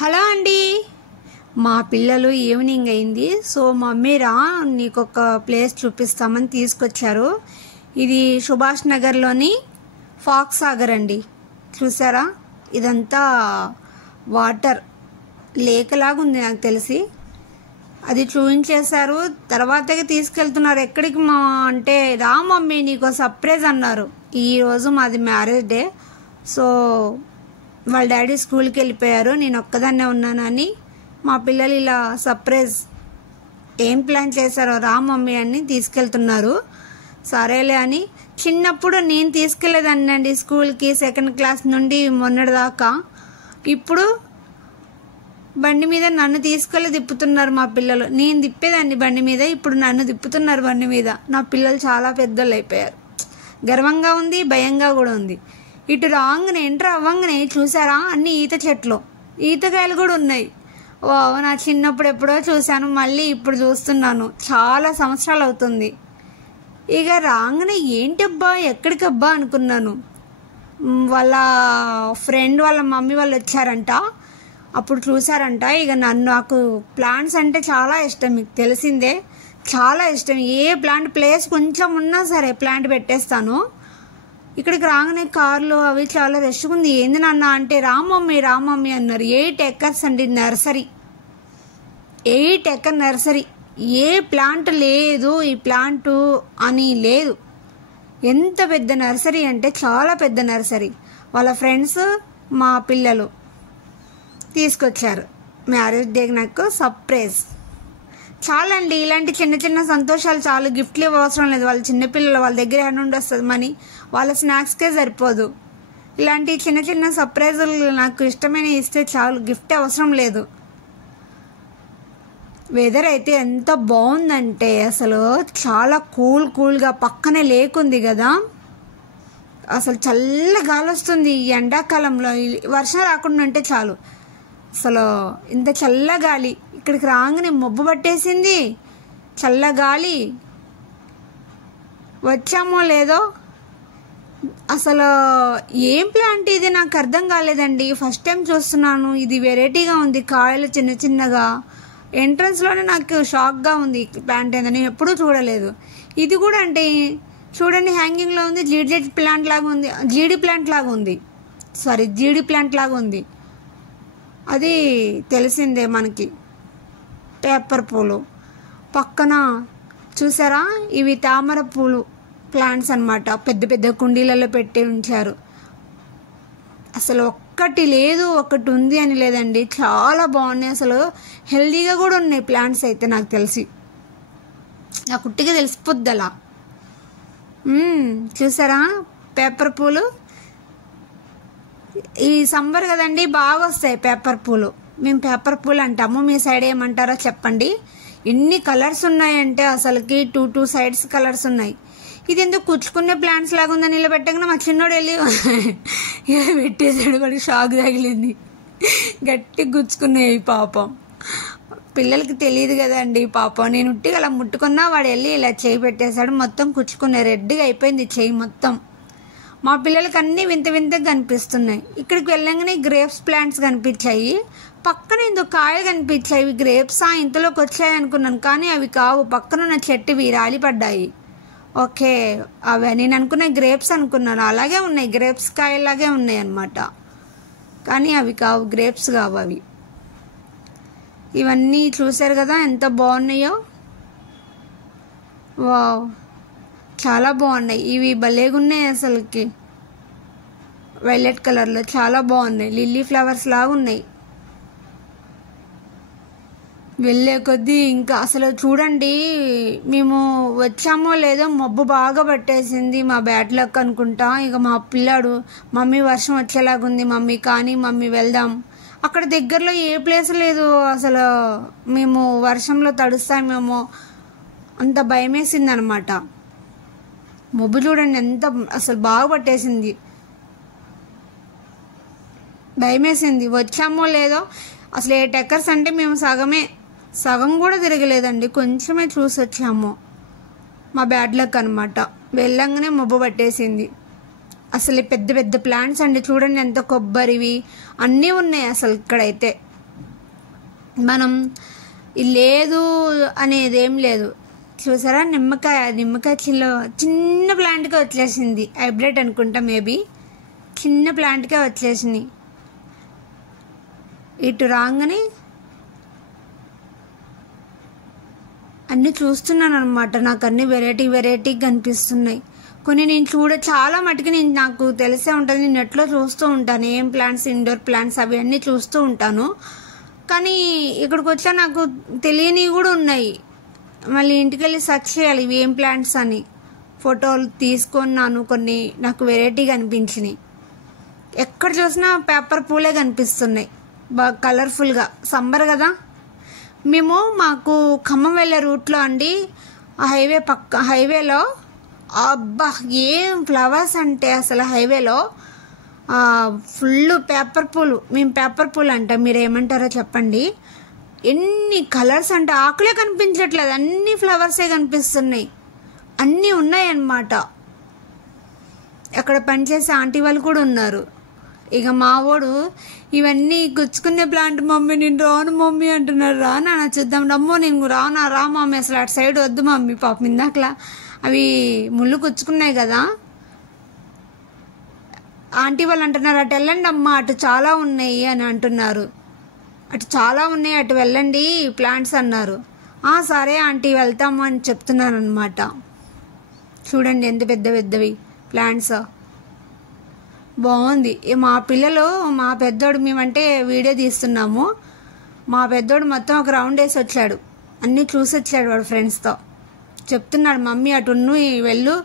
Hello అండి. మా పిల్లలు ఈవినింగ్ అయింది, సో మమ్మీ రా నీకు ఒక ప్లేస్ చూపిస్తామని తీసుకొచ్చారు. ఇది సుభాష్ నగర్లోని ఫాక్స్ సాగర్ అండి. చూసారా, ఇదంతా వాటర్ లేక్ లాగా ఉంది నాకు తెలిసి. అది చూపించేశారు, తర్వాతకి తీసుకెళ్తున్నారు. ఎక్కడికి మా అంటే, రా మమ్మీ నీకు సర్ప్రైజ్ అన్నారు. ఈరోజు మాది మ్యారేజ్ డే, సో వాళ్ళ డాడీ స్కూల్కి వెళ్ళిపోయారు, నేను ఒక్కదాన్నే ఉన్నానని మా పిల్లలు ఇలా సర్ప్రైజ్ ఏం ప్లాన్ చేశారో రా మమ్మీ అని తీసుకెళ్తున్నారు. సరేలే అని. చిన్నప్పుడు నేను తీసుకెళ్లేదాన్ని అండి స్కూల్కి, సెకండ్ క్లాస్ నుండి మొన్నటిదాకా. ఇప్పుడు బండి మీద నన్ను తీసుకెళ్ళి తిప్పుతున్నారు మా పిల్లలు. నేను తిప్పేదాన్ని బండి మీద, ఇప్పుడు నన్ను తిప్పుతున్నారు బండి మీద. నా పిల్లలు చాలా పెద్దోళ్ళు అయిపోయారు. గర్వంగా ఉంది, భయంగా కూడా ఉంది. ఇటు రాగానే ఎంటర్ అవ్వగానే చూసారా, అన్ని ఈత చెట్లు, ఈతకాయలు కూడా ఉన్నాయి. ఓ, నా చిన్నప్పుడు ఎప్పుడో చూశాను, మళ్ళీ ఇప్పుడు చూస్తున్నాను. చాలా సంవత్సరాలు అవుతుంది. ఇక రాగానే ఏంటబ్బా ఎక్కడికబ్బా అనుకున్నాను. వాళ్ళ ఫ్రెండ్ వాళ్ళ మమ్మీ వాళ్ళు వచ్చారంట, అప్పుడు చూసారంట. ఇక నాకు ప్లాంట్స్ అంటే చాలా ఇష్టం, మీకు తెలిసిందే, చాలా ఇష్టం. ఏ ప్లాంట్ ప్లేస్ కొంచెం ఉన్నా సరే ప్లాంట్ పెట్టేస్తాను. ఇక్కడికి రాగానే కార్లు అవి చాలా రష్గా ఉంది. ఏంది నాన్న అంటే, రా మమ్మీ అన్నారు. 8 ఎకర్స్ అండి నర్సరీ, 8 ఎకర్ నర్సరీ. ఏ ప్లాంట్ లేదు ఈ ప్లాంట్ అని లేదు. ఎంత పెద్ద నర్సరీ అంటే చాలా పెద్ద నర్సరీ. వాళ్ళ ఫ్రెండ్స్ మా పిల్లలు తీసుకొచ్చారు మ్యారేజ్ డే, నాకు సర్ప్రైజ్. చాలండి, ఇలాంటి చిన్న చిన్న సంతోషాలు చాలు. గిఫ్ట్లు ఇవ్వవసరం లేదు. వాళ్ళ చిన్నపిల్లలు, వాళ్ళ దగ్గర నుండి వస్తుంది మనీ, వాళ్ళ స్నాక్స్కే సరిపోదు. ఇలాంటి చిన్న చిన్న సర్ప్రైజులు నాకు ఇష్టమైన ఇస్తే చాలు, గిఫ్ట్ అవసరం లేదు. వెదర్ అయితే ఎంత బాగుందంటే అసలు చాలా కూల్గా, పక్కనే లేక్ ఉంది కదా, అసలు చల్ల గాలి వస్తుంది. ఈ ఎండాకాలంలో వర్షం రాకుండా ఉంటే చాలు, అసలు ఇంత చల్ల గాలి. ఇక్కడికి రాగానే మబ్బు పట్టేసింది, చల్లగాలి. వచ్చామో లేదో, అసలు ఏం ప్లాంట్ ఇది నాకు అర్థం కాలేదండి. ఫస్ట్ టైం చూస్తున్నాను. ఇది వెరైటీగా ఉంది, కాయలు చిన్న చిన్నగా. ఎంట్రన్స్లోనే నాకు షాక్గా ఉంది ప్లాంట్ ఏందో, నేను ఎప్పుడూ చూడలేదు. ఇది కూడా అంటే చూడండి, హ్యాంగింగ్లో ఉంది. జీడి ప్లాంట్ లాగా ఉంది, జీడి ప్లాంట్ లాగా ఉంది. అది తెలిసిందే మనకి. పేపర్ పూలు పక్కన చూసారా, ఇవి తామర పూలు ప్లాంట్స్ అన్నమాట. పెద్ద పెద్ద కుండీలలో పెట్టి ఉంచారు. అసలు ఒక్కటి లేదు, ఒకటి ఉంది అని లేదండి, చాలా బాగున్నాయి. అసలు హెల్దీగా కూడా ఉన్నాయి ప్లాంట్స్ అయితే, నాకు తెలిసి, నా కుట్టిగా తెలిసిపోద్ది అలా. చూసారా పేపర్ పూలు. ఈ సమ్మర్ కదండి, బాగా వస్తాయి పేపర్ పూలు. మేము పేపర్ పూలు అంటాము, మీ సైడ్ ఏమంటారో చెప్పండి. ఎన్ని కలర్స్ ఉన్నాయంటే అసలుకి 2 సైడ్స్ కలర్స్ ఉన్నాయి. ఇది ఎందుకు కుచ్చుకునే ప్లాంట్స్ లాగా ఉందని నిలబెట్టగానే మా చిన్నోడు వెళ్ళి ఇలా పెట్టేశాడు. వాడికి షాక్ తగిలింది, గట్టి గుచ్చుకున్నాయి పాపం. పిల్లలకి తెలియదు కదండి పాపం. నేను ఉట్టిగా అలా ముట్టుకున్నా వాడు వెళ్ళి ఇలా చేయి పెట్టేశాడు, మొత్తం కుచ్చుకున్నాయి. రెడ్గా అయిపోయింది చేయి మొత్తం. మా పిల్లలకి అన్నీ వింత వింతగా కనిపిస్తున్నాయి. ఇక్కడికి వెళ్ళంగానే గ్రేప్స్ ప్లాంట్స్ కనిపించాయి, పక్కన ఎందుకు కాయలు కనిపించాయి. ఇవి గ్రేప్సా, ఇంతలోకి వచ్చాయి అనుకున్నాను, కానీ అవి కావు. పక్కన ఉన్న చెట్టువి రాలిపడ్డాయి. ఓకే, అవి నేను అనుకున్న గ్రేప్స్ అనుకున్నాను. అలాగే ఉన్నాయి, గ్రేప్స్ కాయలాగే ఉన్నాయి అన్నమాట, కానీ అవి కావు, గ్రేప్స్ కావు అవి. ఇవన్నీ చూసారు కదా ఎంత బాగున్నాయో. వావ్, చాలా బాగున్నాయి. ఇవి భలేగున్నాయి అసలుకి, వైలెట్ కలర్లో చాలా బాగున్నాయి. లిల్లీ ఫ్లవర్స్ లాగా ఉన్నాయి. వెళ్ళే కొద్దీ ఇంకా అసలు చూడండి, మేము వచ్చామో లేదో మబ్బు బాగా పట్టేసింది. మా బ్యాడ్ లక్ అనుకుంటా. ఇక మా పిల్లాడు, మమ్మీ వర్షం వచ్చేలాగుంది మమ్మీ, కానీ మమ్మీ వెళ్దాం. అక్కడ దగ్గరలో ఏ ప్లేస్ లేదు అసలు, మేము వర్షంలో తడుస్తామేమో అంత భయం వేసింది అనమాట. మబ్బు చూడండి ఎంత అసలు బాగా పట్టేసింది, భయం వేసింది. వచ్చామో లేదో, అసలు 8 ఎకర్స్ అంటే మేము సగం కూడా తిరగలేదండి, కొంచెమే చూసి వచ్చాము. మా బ్యాడ్ లక్ అనమాట. వెళ్ళంగానే మబ్బు పట్టేసింది. అసలు పెద్ద పెద్ద ప్లాంట్స్ అండి, చూడండి ఎంత కొబ్బరివి అన్నీ ఉన్నాయి అసలు ఇక్కడైతే. మనం లేదు అనేది ఏం లేదు. చూసారా, నిమ్మకాయ చిన్న ప్లాంట్గా వచ్చేసింది. హైబ్రిడ్ అనుకుంటా, మేబీ చిన్న ప్లాంట్గా వచ్చేసింది. ఇటు రాగానే అన్నీ చూస్తున్నాను అనమాట. నాకు అన్నీ వెరైటీగా కనిపిస్తున్నాయి. కొన్ని నేను చాలా మటుకు నాకు తెలిసే ఉంటుంది, నేను నెట్లో చూస్తూ ఉంటాను. ఏం ప్లాంట్స్, ఇండోర్ ప్లాంట్స్ అవి అన్నీ చూస్తూ ఉంటాను. కానీ ఇక్కడికి వచ్చా నాకు తెలియనివి కూడా ఉన్నాయి. మళ్ళీ ఇంటికి వెళ్ళి సెర్చ్ చేయాలి ఇవి ఏం ప్లాంట్స్ అని. ఫోటోలు తీసుకున్నాను, కొన్ని నాకు వెరైటీగా అనిపించినాయి. ఎక్కడ చూసినా పేపర్ పూలే కనిపిస్తున్నాయి, బాగా కలర్ఫుల్గా. సమ్మర్ కదా, మాకు ఖమ్మం వెళ్ళే రూట్లో అండి, ఆ హైవేలో అబ్బా ఏం ఫ్లవర్స్ అంటే అసలు హైవేలో ఫుల్ పేపర్ పూలు. మేము పేపర్ పూలు అంటాం, మీరు ఏమంటారో చెప్పండి. ఎన్ని కలర్స్ అంటే ఆకులే కనిపించట్లేదు, అన్ని ఫ్లవర్సే కనిపిస్తున్నాయి. అన్నీ ఉన్నాయన్నమాట. అక్కడ పనిచేసే ఆంటీ వాళ్ళు కూడా ఉన్నారు. ఇక మావోడు ఇవన్నీ గుచ్చుకునే ప్లాంట్ మమ్మీ, నేను రాను మమ్మీ అంటున్నారు. రా నాన్న చూద్దాం. రమ్మో నేను రా మమ్మీ, అసలు అటు సైడ్ వద్దు మమ్మీ. పాపం ఇందాకలా అవి ముళ్ళు గుచ్చుకున్నాయి కదా. ఆంటీ వాళ్ళు అంటున్నారు, అటు వెళ్ళండి అమ్మ, అటు చాలా ఉన్నాయి అని అంటున్నారు. అటు చాలా ఉన్నాయి, అటు వెళ్ళండి ప్లాంట్స్ అన్నారు. సరే ఆంటీ వెళ్తాము అని చెప్తున్నాను అనమాట. చూడండి ఎంత పెద్దవి ప్లాంట్స్. బాగుంది. మా పిల్లలు, మా పెద్దోడు, మేమంటే వీడియో తీస్తున్నాము, మా పెద్దోడు మొత్తం ఒక రౌండ్ వేసి వచ్చాడు, అన్నీ చూసి వచ్చాడు వాడు ఫ్రెండ్స్తో. చెప్తున్నాడు, మమ్మీ అటు వెళ్ళు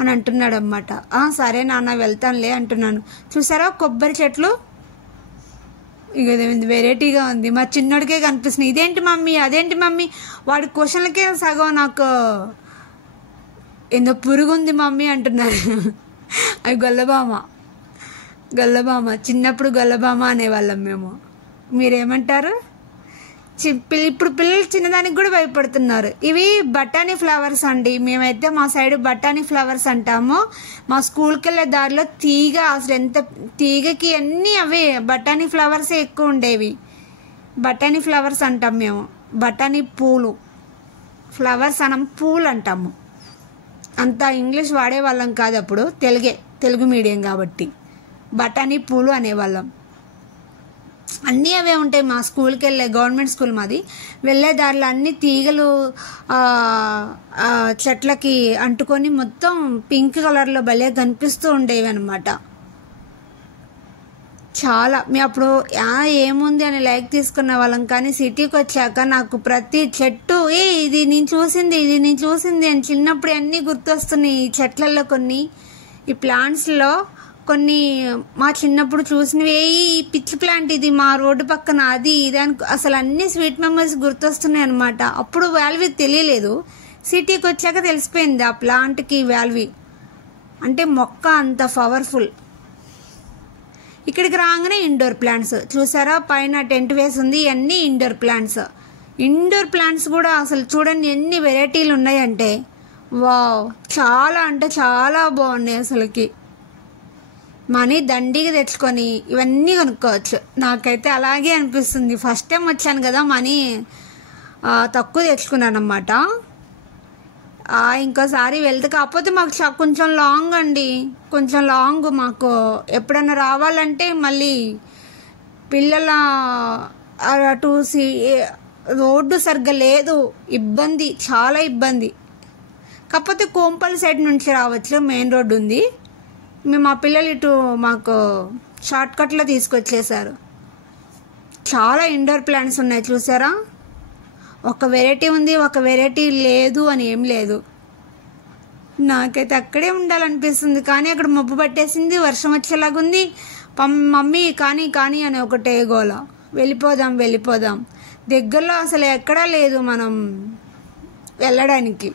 అని అంటున్నాడు అన్నమాట. సరే నాన్న వెళ్తానులే అంటున్నాను. చూసారా కొబ్బరి చెట్లు, ఇక వెరైటీగా ఉంది. మా చిన్నోడికే కనిపిస్తుంది. ఇదేంటి మమ్మీ, అదేంటి మమ్మీ, వాడి క్వశ్చన్లకే సగం నాకు ఏందో పురుగుంది మమ్మీ అంటున్నారు. అవి గొల్లబామ చిన్నప్పుడు గొల్లబామ అనేవాళ్ళం మేము. మీరేమంటారు? ఇప్పుడు పిల్లలు చిన్నదానికి కూడా భయపడుతున్నారు. ఇవి బఠానీ ఫ్లవర్స్ అండి. మేమైతే మా సైడ్ బఠానీ ఫ్లవర్స్ అంటాము. మా స్కూల్కి వెళ్ళే దారిలో అసలు ఎంత తీగకి అన్నీ అవే బఠానీ ఫ్లవర్సే ఎక్కువ ఉండేవి. బఠానీ ఫ్లవర్స్ అంటాం మేము. బఠానీ పూలు, ఫ్లవర్స్ అనం, పూలు అంటాము. అంత ఇంగ్లీష్ వాడేవాళ్ళం కాదు అప్పుడు, తెలుగు మీడియం కాబట్టి బఠానీ పూలు అనేవాళ్ళం. అన్నీ అవే ఉంటాయి. మా స్కూల్కి వెళ్ళే, గవర్నమెంట్ స్కూల్ మాది, వెళ్ళే దారిలో అన్ని తీగలు చెట్లకి అంటుకొని మొత్తం పింక్ కలర్లో భలే కనిపిస్తూ ఉండేవి అనమాట. చాలా మేము అప్పుడు ఏముంది అని లైక్ తీసుకునే వాళ్ళం. కానీ సిటీకి వచ్చాక నాకు ప్రతి చెట్టు ఇది నేను చూసింది అని చిన్నప్పుడు అన్నీ గుర్తొస్తున్నాయి. ఈ చెట్లలో కొన్ని, ఈ ప్లాంట్స్లో కొన్ని మా చిన్నప్పుడు చూసినవి. ఈ పిచ్చి ప్లాంట్ ఇది మా రోడ్డు పక్కన, అది ఇది అని అసలు అన్ని స్వీట్ మెమరీస్ గుర్తొస్తున్నాయి అనమాట. అప్పుడు వాల్యూ తెలియలేదు, సిటీకి వచ్చాక తెలిసిపోయింది ఆ ప్లాంట్కి వాల్యూ అంటే. మొక్క అంత పవర్ఫుల్. ఇక్కడికి రాగానే ఇండోర్ ప్లాంట్స్ చూసారా, పైన టెంట్ వేసి ఉంది. ఇవన్నీ ఇండోర్ ప్లాంట్స్. ఇండోర్ ప్లాంట్స్ కూడా అసలు చూడండి ఎన్ని వెరైటీలు ఉన్నాయంటే, వావ్, చాలా అంటే చాలా బాగున్నాయి అసలుకి. మనీ దండిగా తెచ్చుకొని ఇవన్నీ కొనుక్కోవచ్చు. నాకైతే అలాగే అనిపిస్తుంది. ఫస్ట్ టైం వచ్చాను కదా, మనీ తక్కువ తెచ్చుకున్నాను అన్నమాట. ఇంకోసారి వెళ్తే, కాకపోతే మాకు కొంచెం లాంగ్ అండి, కొంచెం లాంగ్. మాకు ఎప్పుడన్నా రావాలంటే మళ్ళీ పిల్లల అటు రోడ్డు సరిగ్గా లేదు, ఇబ్బంది, చాలా ఇబ్బంది. కాకపోతే కోంపల్లి సైడ్ నుంచి రావచ్చు, మెయిన్ రోడ్డు ఉంది. మా పిల్లలు ఇటు మాకు షార్ట్ కట్లో తీసుకొచ్చేసారు. చాలా ఇండోర్ ప్లాంట్స్ ఉన్నాయి చూసారా. ఒక వెరైటీ ఉంది, ఒక వెరైటీ లేదు అని ఏం లేదు. నాకైతే అక్కడే ఉండాలనిపిస్తుంది, కానీ అక్కడ మబ్బు పట్టేసింది, వర్షం వచ్చేలాగుంది. మమ్మీ కానీ అని ఒకటే గోల. వెళ్ళిపోదాం. దగ్గరలో అసలు ఎక్కడా లేదు మనం వెళ్ళడానికి.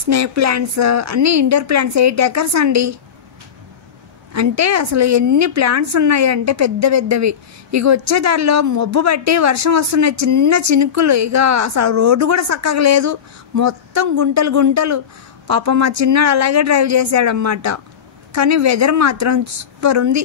స్నేక్ ప్లాంట్స్ అన్నీ ఇండోర్ ప్లాంట్స్. 8 acres అండి. అంటే అసలు ఎన్ని ప్లాంట్స్ ఉన్నాయి అంటే పెద్దవి. ఇక వచ్చే దారిలో మబ్బు పట్టి వర్షం వస్తున్నాయి, చిన్న చినుకులు. ఇక అసలు రోడ్డు కూడా చక్కగా లేదు, మొత్తం గుంటలు. పాపం మా చిన్నాడు అలాగే డ్రైవ్ చేశాడన్నమాట. కానీ వెదర్ మాత్రం సూపర్ ఉంది.